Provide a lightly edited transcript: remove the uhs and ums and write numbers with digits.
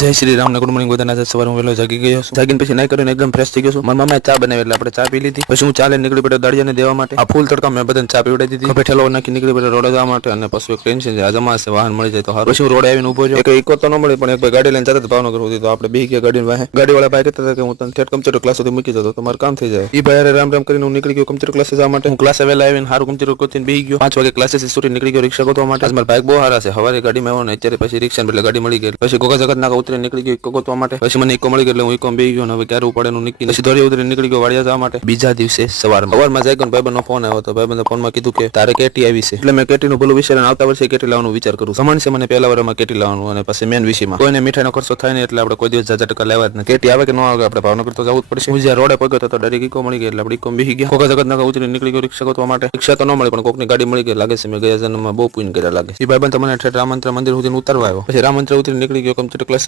જય શ્રી રામ ને good morning બધાને. આજે સવારે હું વહેલો જાગી ગયો છું. જાગીને પછી નાઈ કરીને એકદમ ફ્રેશ થઈ ગયો છું. મારા મામાએ ચા બનાવી એટલે આપણે ચા પી લીધી. પછી હું ચાલે નીકળી પડ્યો દાડિયાને દેવા માટે. આ ફૂલ તડકા મેં બધાને ચા પીવડાવી દીધી. ખભે ઠેલો નાખી નીકળી પડ્યો રોડ જવા માટે. અને પછી એક ટેન્શન છે, આ જમાશે વાહન મળી જાય તો સારું. પછી હું રોડ આવીને ઉભો રહ્યો. એક ઇકો તો ન મળી, પણ એક ભાઈ ગાડી લઈને જતા હતા ભાવનગર સુધી. તો આપણે બેસી ગયા ગાડીની વાહે. ગાડીવાળા ભાઈ કહેતા હતા કે હું તને ઠેઠ કમ્પ્યુટર ક્લાસ સુધી મૂકી જતો, તમારું કામ થઈ જાય. એ ભાઈ રામ રામ કરીને હું નીકળી ગયો કમ્પ્યુટર ક્લાસે જવા માટે. હું ક્લાસે વહેલા આવીને સારું કમ્પ્યુટર ગોતીને બેસી ગયો. 5 વાગે ક્લાસીસ છૂટી નીકળી ગયો રિક્ષા ગોતવા માટે. મારા બાઇક બહુ સારા છે. સવારે ગાડીમાં આવ્યો ને અત્યારે પછી રિક્ષા એટલે ગાડી મળી ગઈ. પછી ગોગા જગત નાકા ઉતરી નીકળી ગયો ઇકો ગોતવા માટે. પછી મને ઇકો મળી ગઈ એટલે હું ઇકો બેસી ગયો. હવે ક્યારે પડે નું નીકળી. પછી દોરી ઉતરી નીકળી ગયો વાડિયા જવા માટે. બીજા દિવસે સવારમાં જાય ગયો ભાઈબંધનો ફોન આવ્યો હતો. ભાઈબંધે ફોનમાં કીધું કે તારે કેટી આવી છે. એટલે મેં કેટીનું ભલું વિચારીને આવતા વર્ષે કેટી લાવવાનો વિચાર કરું. સમાન છે મને પહેલા વર્ષમાં કેટી લાવવાનું અને પછી મેન વિષયમાં કોઈને મીઠાઈનો ખર્ચો થાય ને એટલે આપણે કોઈ દિવસ 1000 લેવા જ ને. કેટી આવે કે ન આવે આપણે ભાવનગર તો જવું જ પડશે. હું જ્યાં રોડે પગ્યો તો ડાયરેક્ટ ઇકો મળી ગઈ એટલે આપણે ઇકો બેસી ગયા. કોકા જગત નાકા ઉતરી નીકળી ગયો રિક્ષા ગોતવા માટે. રિક્ષા તો ન મળી પણ કોકની ગાડી મળી ગઈ. લાગે છે મેં ગયા જન્મમાં બહુ પુણ્ય કર્યા લાગે. એ ભાઈબંધ મને ઠેઠ રામ મંદિર સુધી ઉતારવા આવ્યો. પછી રામ મંદિર ઉતરી નીકળી ગયો કમ્પ્યુટર ક્લાસ